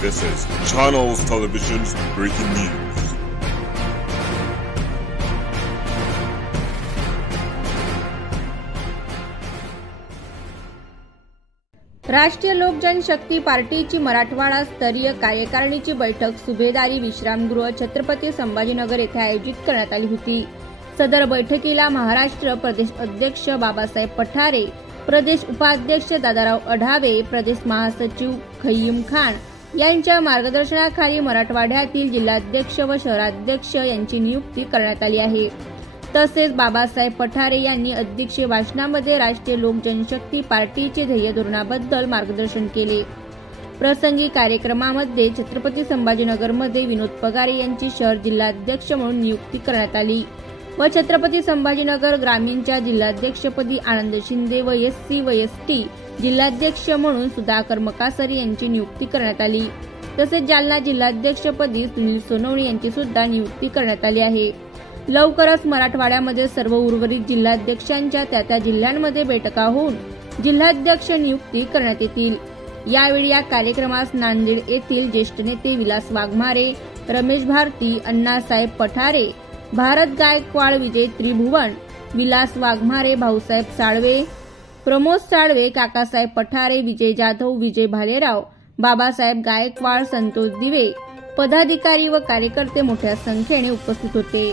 This is Channels Television's breaking news. राष्ट्रीय लोक जनशक्ती पार्टीची मराठवाडा स्तरीय कार्यकारिणीची बैठक सुभेदारी विश्रामगृह छत्रपती संभाजीनगर येथे आयोजित करण्यात आली होती। सदर बैठकीला महाराष्ट्र प्रदेश अध्यक्ष बाबासाहेब पठारे, प्रदेश उपाध्यक्ष दादाराव अढावे, प्रदेश महासचिव खय्यूम खान यांच्या मार्गदर्शनाखाली मराठवाड्यातील जिल्हाध्यक्ष व शहराध्यक्ष यांची नियुक्ती करण्यात आली आहे। तसेच बाबासाहेब पठारे यांनी अध्यक्षीय भाषणामध्ये राष्ट्रीय लोक जनशक्ती पार्टीचे ध्येय धोरणाबद्दल मार्गदर्शन केले। प्रसंगी कार्यक्रमामध्ये छत्रपती संभाजीनगरमध्ये विनोद पगारे यांची शहर जिल्हाध्यक्ष म्हणून नियुक्ती करण्यात आली व छत्रपती संभाजीनगर ग्रामीणच्या जिल्हाध्यक्षपदी आनंद शिंदे व SC व ST जिल्हाध्यक्ष म्हणून सुधाकर मकासरी यांची नियुक्ती करण्यात आली। तसेच जालना जिल्हाध्यक्षपदी सुनील सोनवणे यांची सुद्धा नियुक्ती करण्यात आली आहे। लवकरच मराठवाड्यामध्ये सर्व उर्वरित जिल्हाध्यक्षांच्या त्या जिल्ह्यांमध्ये बैठका होऊन जिल्हाध्यक्ष नियुक्ती करण्यात येतील। यावेळी या कार्यक्रमास नांदेड येथील ज्येष्ठ नेते विलास वाघमारे, रमेश भारती, अण्णासाहेब पठारे, भारत गायकवाड, विजय त्रिभुवन, विलास वाघमारे, भाऊसाहेब साळवे, प्रमोद साळवे, काकासाहेब पठारे, विजय जाधव, विजय भालेराव, बाबासाहेब गायकवाड, संतोष दिवे, पदाधिकारी व कार्यकर्ते मोठ्या संख्येने उपस्थित होते।